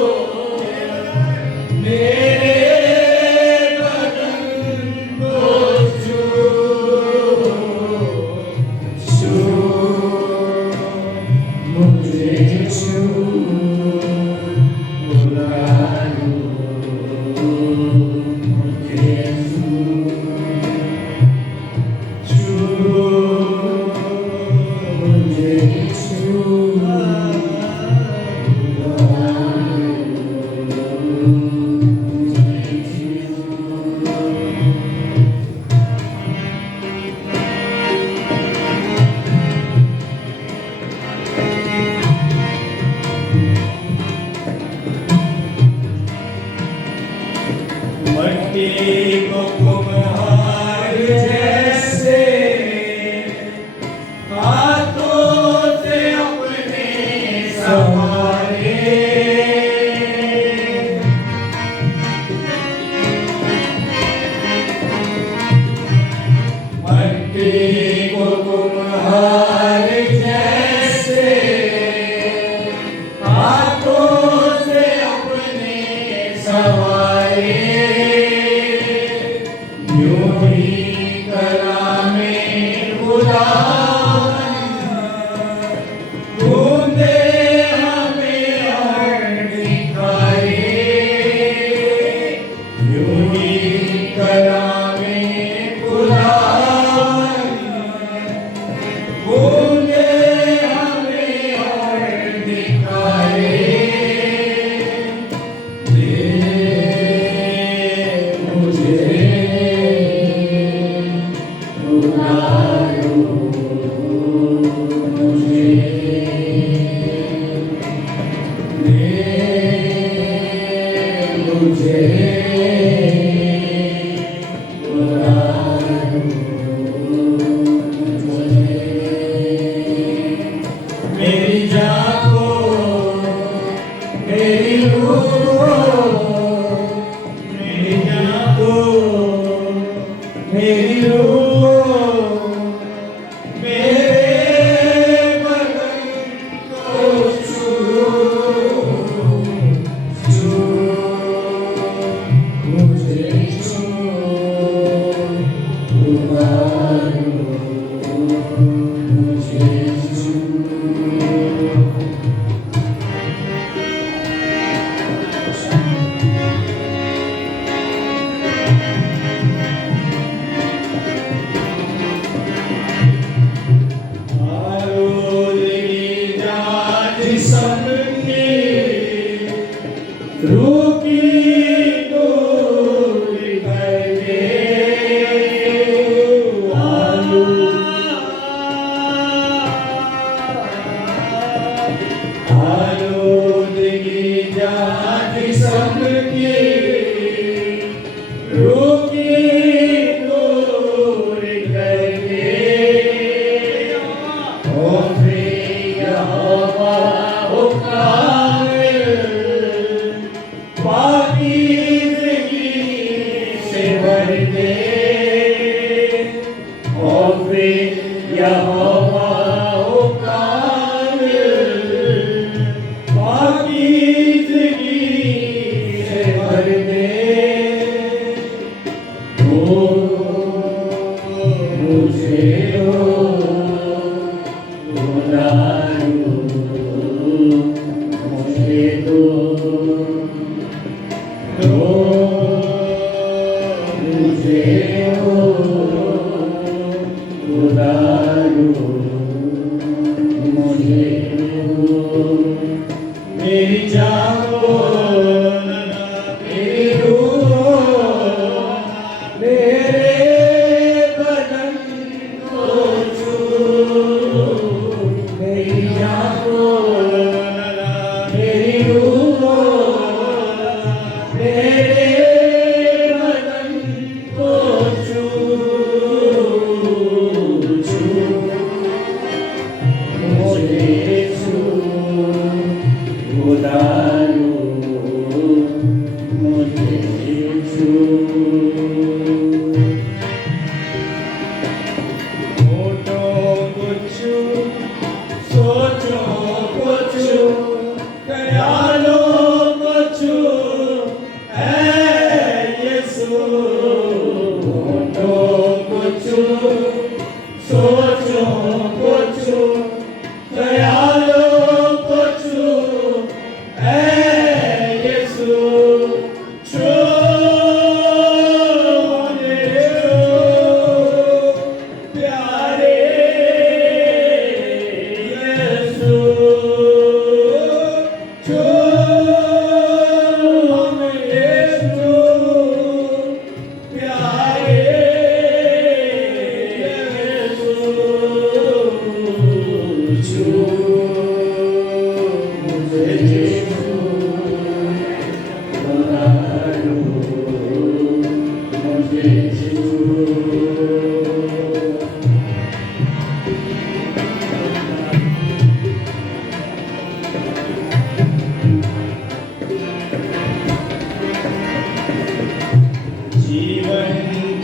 मेरे बदन को छू मुझे छू मट्टी को कुम्हार जैसे हाथों से अपने संवारे, मट्टी को कुम्हार जैसे हाथों से अपने संवारे, यूं ही कलामे खुदा ढूंढे हमें और दिखाए, यूं ही कलामे खुदा ढूंढे हमें और दिखाए। मेरी जान को, मेरी रूह को, मेरी जान को, मेरी रूह को, मेरे बदन को छू मुझे छू मुझे दो मुझे हो खुदा दो मुझे हो मेरी जान हो मेरी रूह हो मेरे बदन को छू मेरी जान हो मेरी रूह हो मेरे बदन को छू मुझे छू खुदा मुझे छू होठों को छू सोचों को छू ख्यालों को छू ऐ यीशु होठों को छू सोचों को छू ख्यालों को छू ऐ यीशु छू मुझे प्यारे यीशु छू यीशु प्यारे यीशु छू मुझे छू खुदा मुझे छू जीवन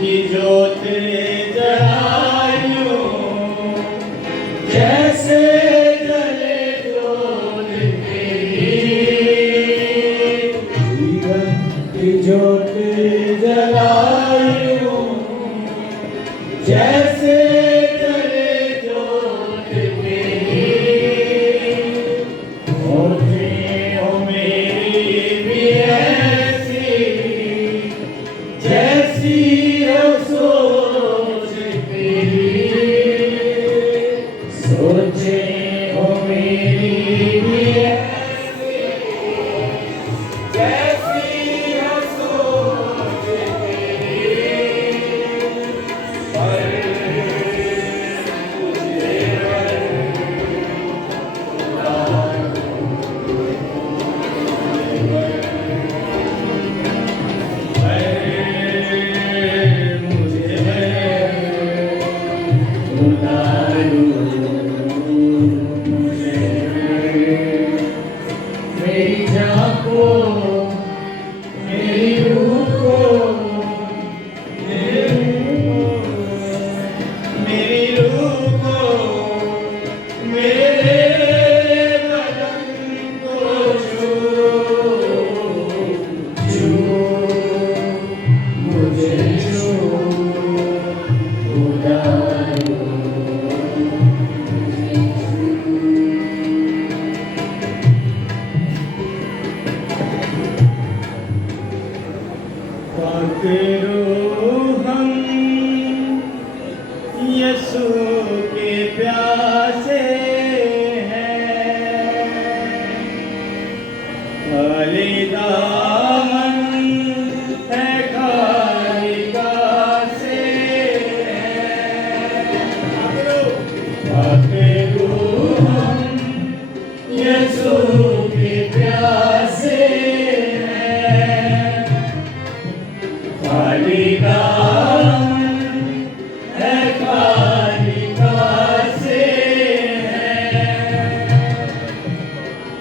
की ज्योत जलायो जैसे जले ज्योत तेरी जीवन की ज्योत जलायो जैसे जले ज्योत तेरी होठे हो मेरी भी ऐसी जैसी हो सोच तेरी सोचे हो मेरी भी ऐसी जैसी हो सोच तेरी पर मेरी जान को मेरी रूह को मेरी रूह को मेरे बदन को छू मुझे छू खुदा करो हम यीशु के प्यासे हैं खाली दामन है खाली कासे करो हम यीशु के प्यासे खाली दामन है खाली कासे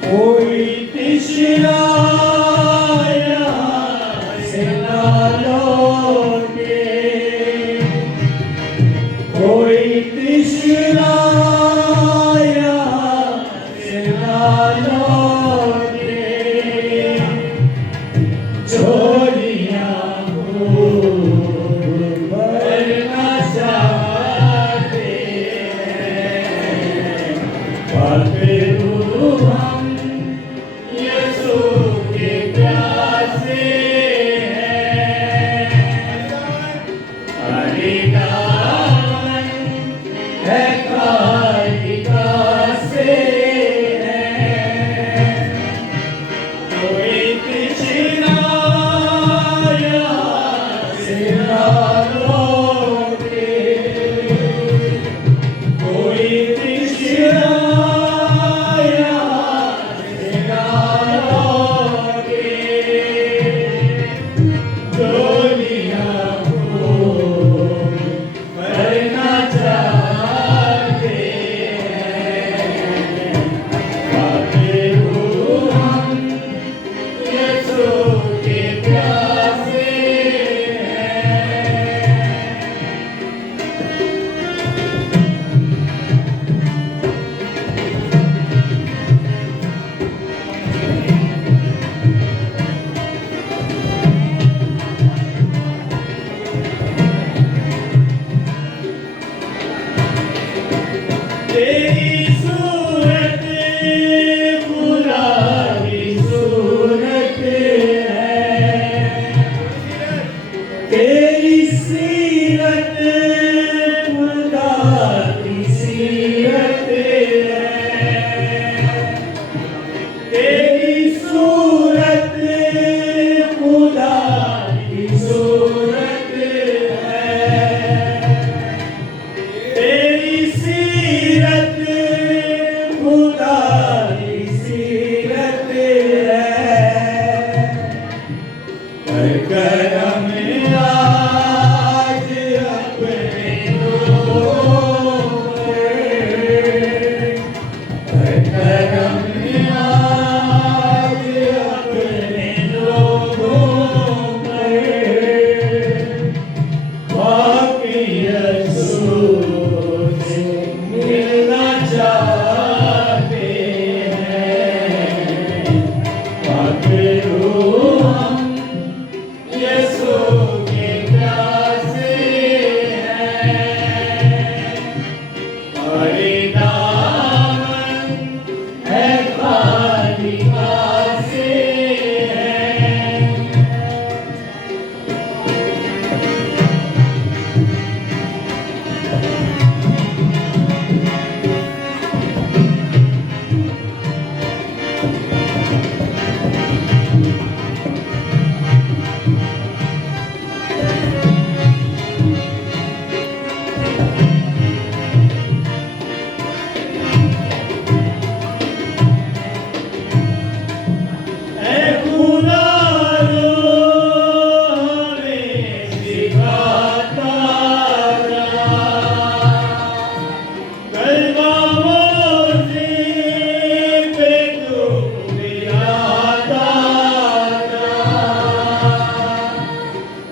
कोई तिश्रा यहाँ से ना लौटे कोई तिश्रा यहाँ से ना लौटे चोरियां भरना चाहते हैं हम तेरी सूरत खुदा की सूरत है, तेरी सीरत खुदा की सीरत है, कर करम आज अपने लोगों पे, कर करम आज अपने लोगों पे, बाकी यीशु से मिलना चाहते हैं, बाकी हम यीशु के प्यासे हैं, हरे दामन है खाली कासे हैं। ऐ खुदा रो हमें सिखाता रहा, कलमामोज़ी पे तू मिलाता रहा।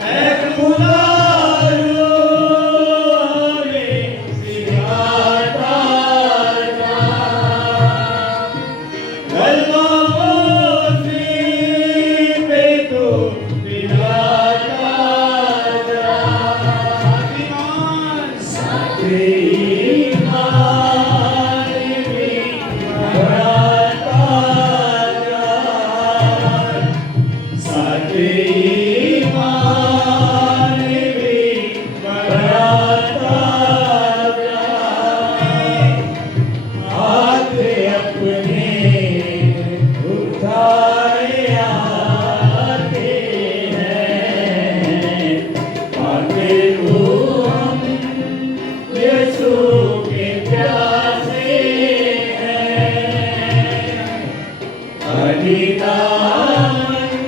ऐ खुदा रो हमें सिखाता रहा, कलमामोज़ी पे तू मिलाता रहा। साथे ईमान भी बढ़ाता रहा, साथे ईमान भी बढ़ाता रहा। हाथ अपने उठाए आते हैं, पाते हो हम यीशु के प्यासे हैं, हरी दामन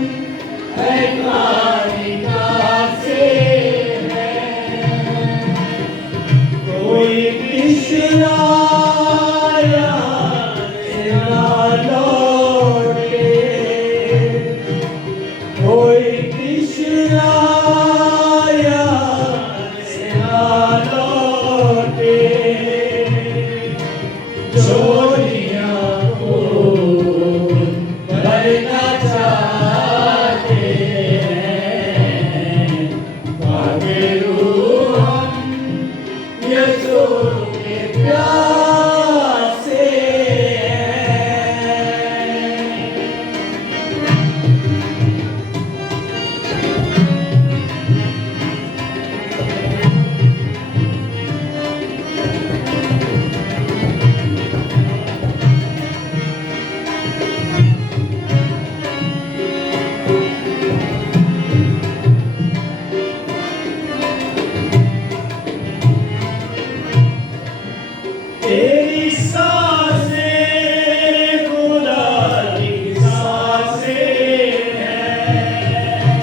है खाली कासे हैं। कोई पिछला ना लौटे, कोई पिछला ना लौटे, चोरियां को भरना चाहते हैं, भागे हम यीशु के प्यासे हैं। तेरी सांसें खुदा की सांसें हैं,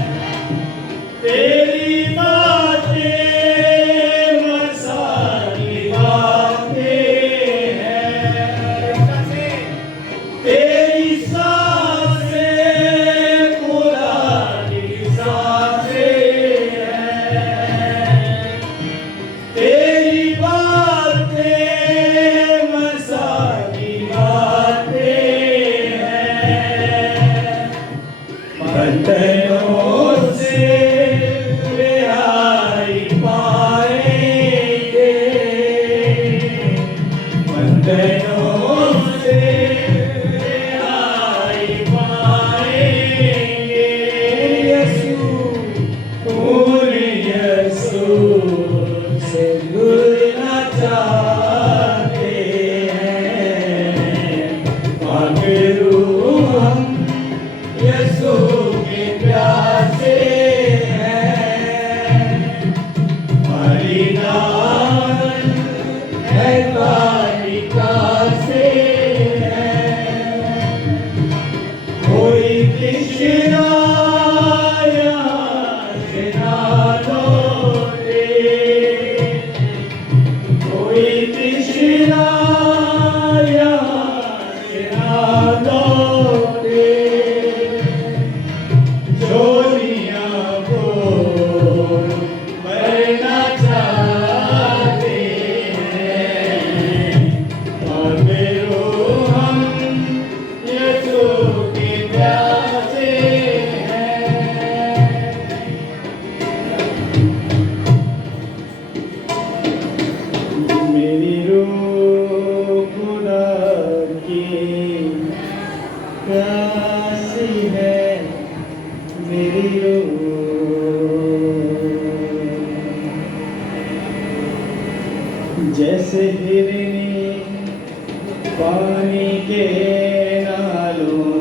तेरी बातें मसा की बातें हैं, तेरी सांसें खुदा की सांसें हैं, तेरी बातें मसा की बातें हैं, बंधनों से रिहाई पाएंगे, बंधनों से रिहाई पाएंगे। यीशु पूरी यीशु से जुड़ना चाहते हैं, पाक रूह तृष्णा यहाँ से ना लौटे, कोई तृष्णा यहाँ से ना लौटे, जोड़ियां को मरना चाहते हैं, और बेरो हम यीशु के प्यासे हैं। मेरी रूह खुदा की प्यासी है, मेरी रूह जैसे हिरनी पानी के नालों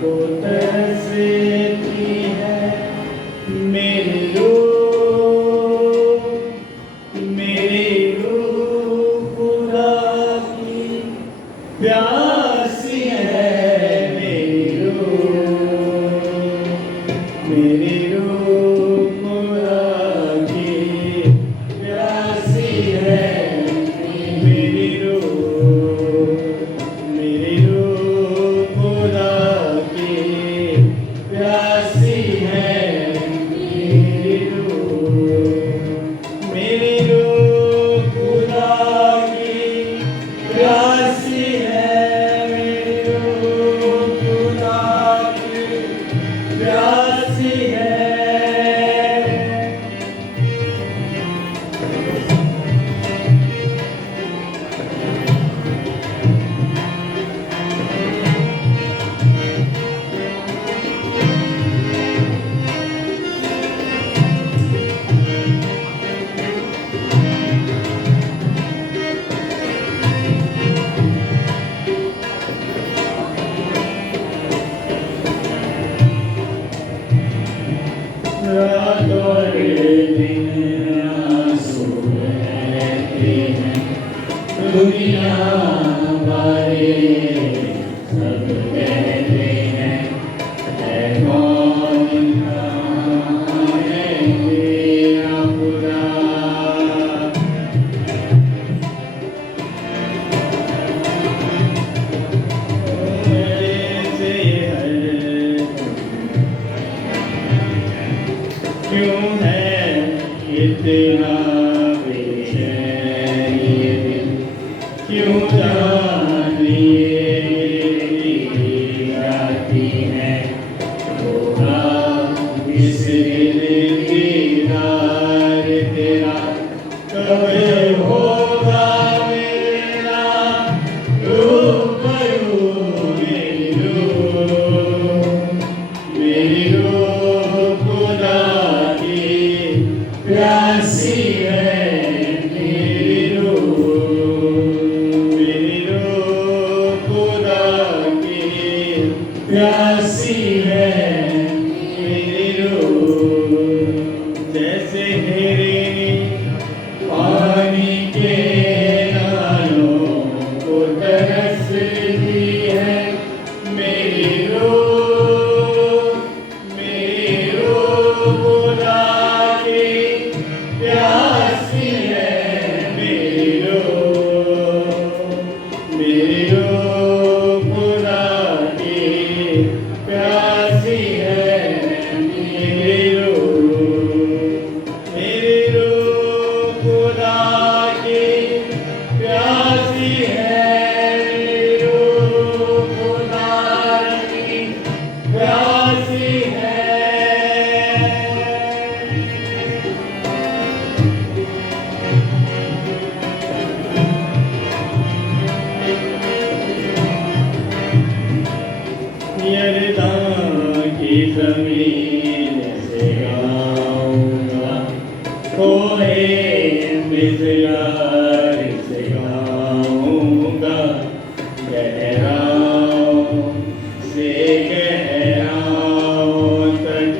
को तरसती है, मेरी रूह खुदा की प्यासी है, मेरी रूह खुदा की प्यासी है, मेरी रूह खुदा की प्यासी है, मेरी रूह खुदा की प्यासी है, मेरी रूह खुदा की प्यासी है। रात और दिन आंसू बहते हैं, दुनिया वाले सब कहते हैं, है कौन कहाँ है तेरा खुदा। ऐसे हर क्यों है इतना बेचैन ये दिल, क्यों जानिए जाती है, होगा इस दिल दीदार तेरा, कब होगा मेरा रूबरू, मेरी रूह खुदा की प्यासी है, मेरी रूह खुदा की प्यासी है, मेरी रूह जैसे हिरनी पानी के नालों को तरसती है, मेरी रूह खुदा की प्यासी है, मेरी रूह खुदा की प्यासी है, मेरी रूह खुदा की प्यासी है, मेरी रूह खुदा की प्यासी है। यरदान की ज़मीन से गाऊंगा, कोहे मिज़रार से गाऊंगा, गहराओं से गहराओं तक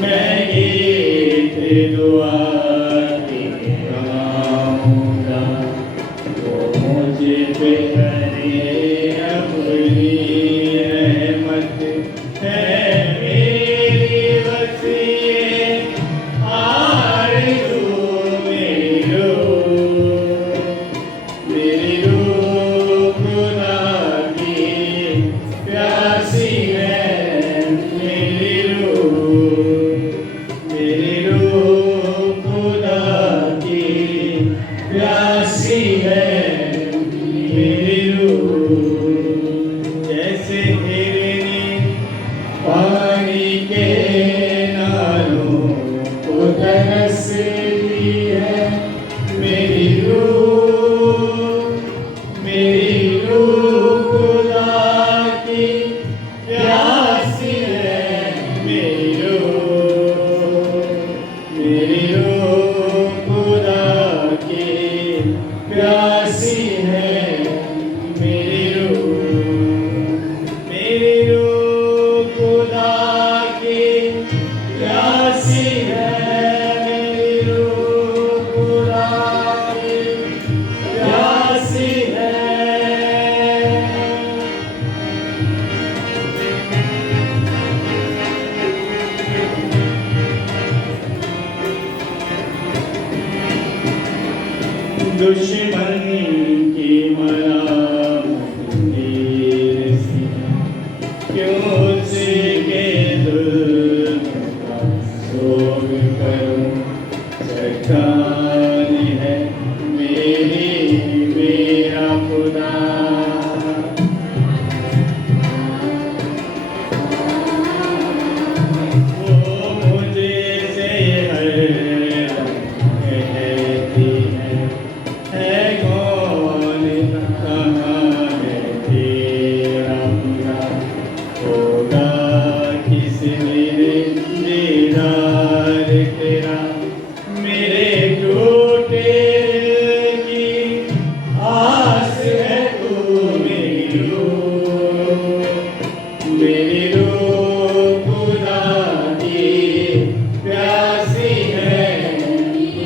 मैं रूह खुदा की प्यासी है मेरी रूह खुदा की प्यासी है मेरी रूह खुदा की प्यासी है दुश्मन की मलामती से क्यों उसके जुल्म का सोग करूं चट्टान है मेरा खुदा वो मुझे से हर कहती है कौन कहाँ है तेरा खुदा होगा किस मेरे दीदार तेरा मेरे टूटे की आस है तू मेरी रूह खुदा की प्यासी है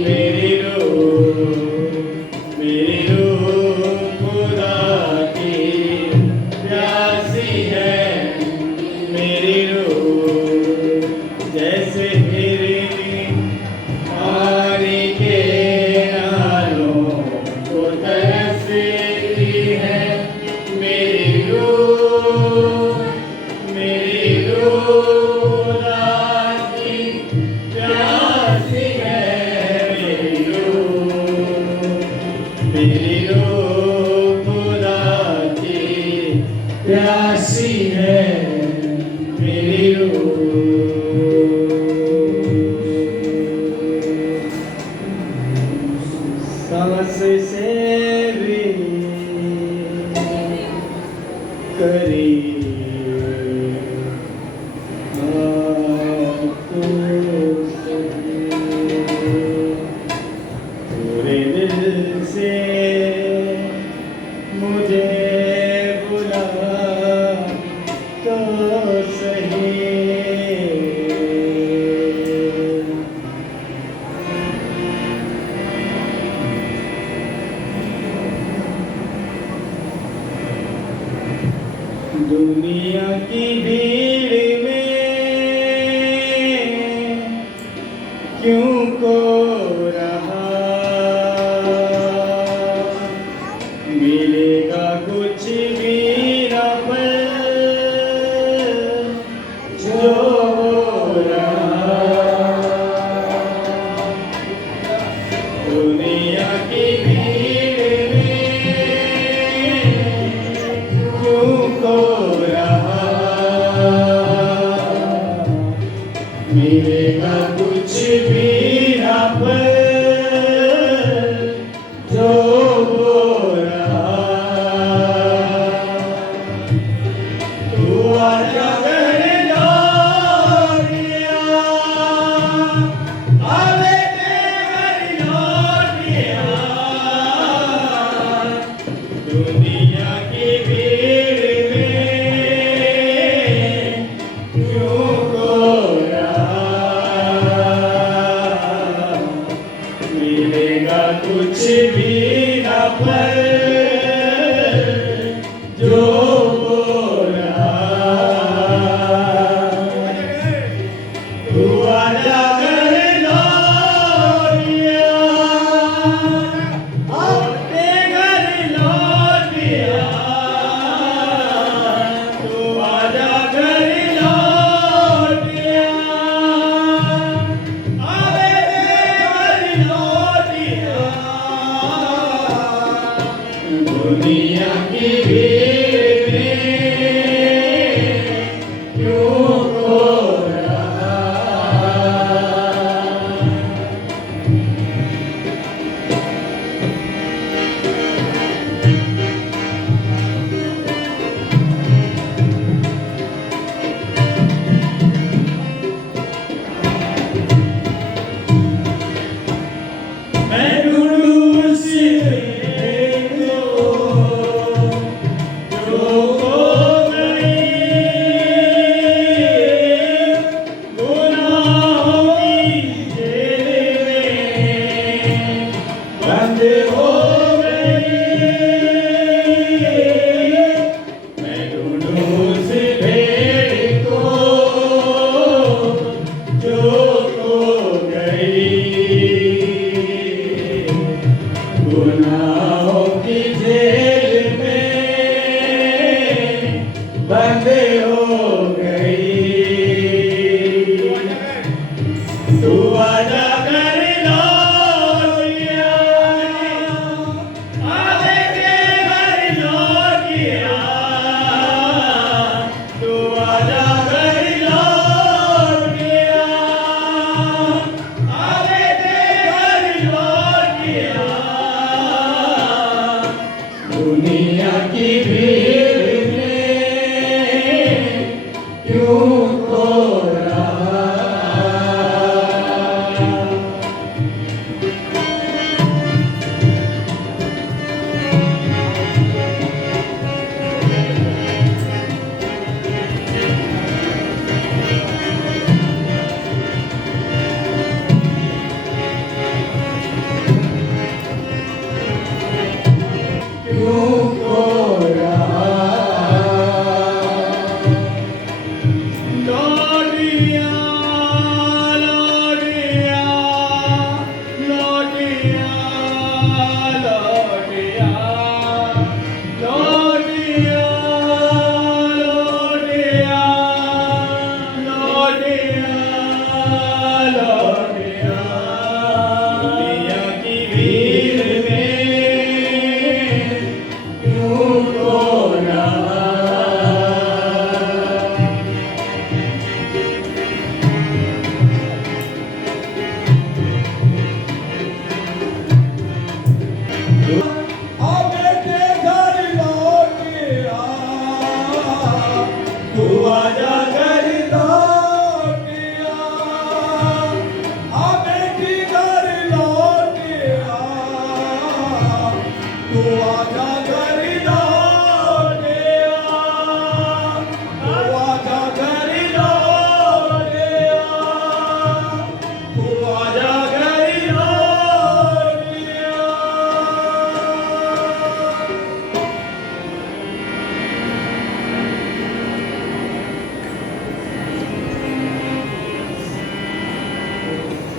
मेरी रूह खुदा की प्यासी है मेरी रूह जैसे हिरनी पानी के नालों को तरसती है मेरी रूह खुदा की प्यासी है मेरी रूह खुदा की प्यासी है मेरी सांस से भी करीब आपको पूरे दिल से मुझे बुला तो सही दुनिया की भीड़ में क्यों को रहा मिलेगा कुछ भी ना पर जो हो रहा दुनिया की भीड़ में क्यों को रहा मिलेगा कुछ भी ना पर जो हो रहा तू आजा कर लौटिया आवे तेरे लौटिया दुनिया की भीड़ में क्यों को रहा मिलेगा कुछ भी ना पर जो हो रहा तू आजा कर लौटिया अपने घर लौटिया तू आजा कर लौटिया आवे घर लौटिया दुनिया की भीड़ में क्यों हो रहा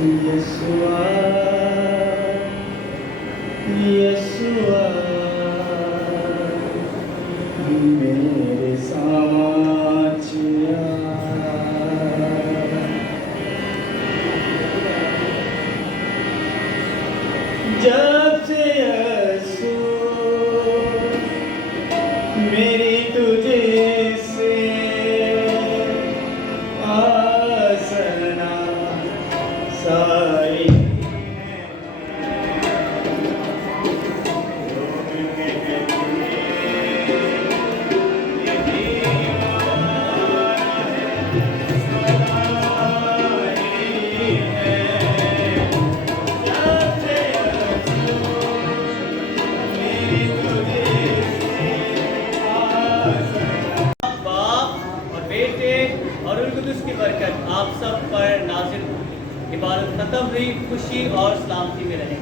यीशुआ यीशुआ मेरे सामचिया जब से यीशु मेरी तुझे से आसना सारी बाप और बेटे और रूह कुदूस की बरकत आप सब पर नाज़िल हो। इबादत खत्म हुई, खुशी और सलामती में रहें।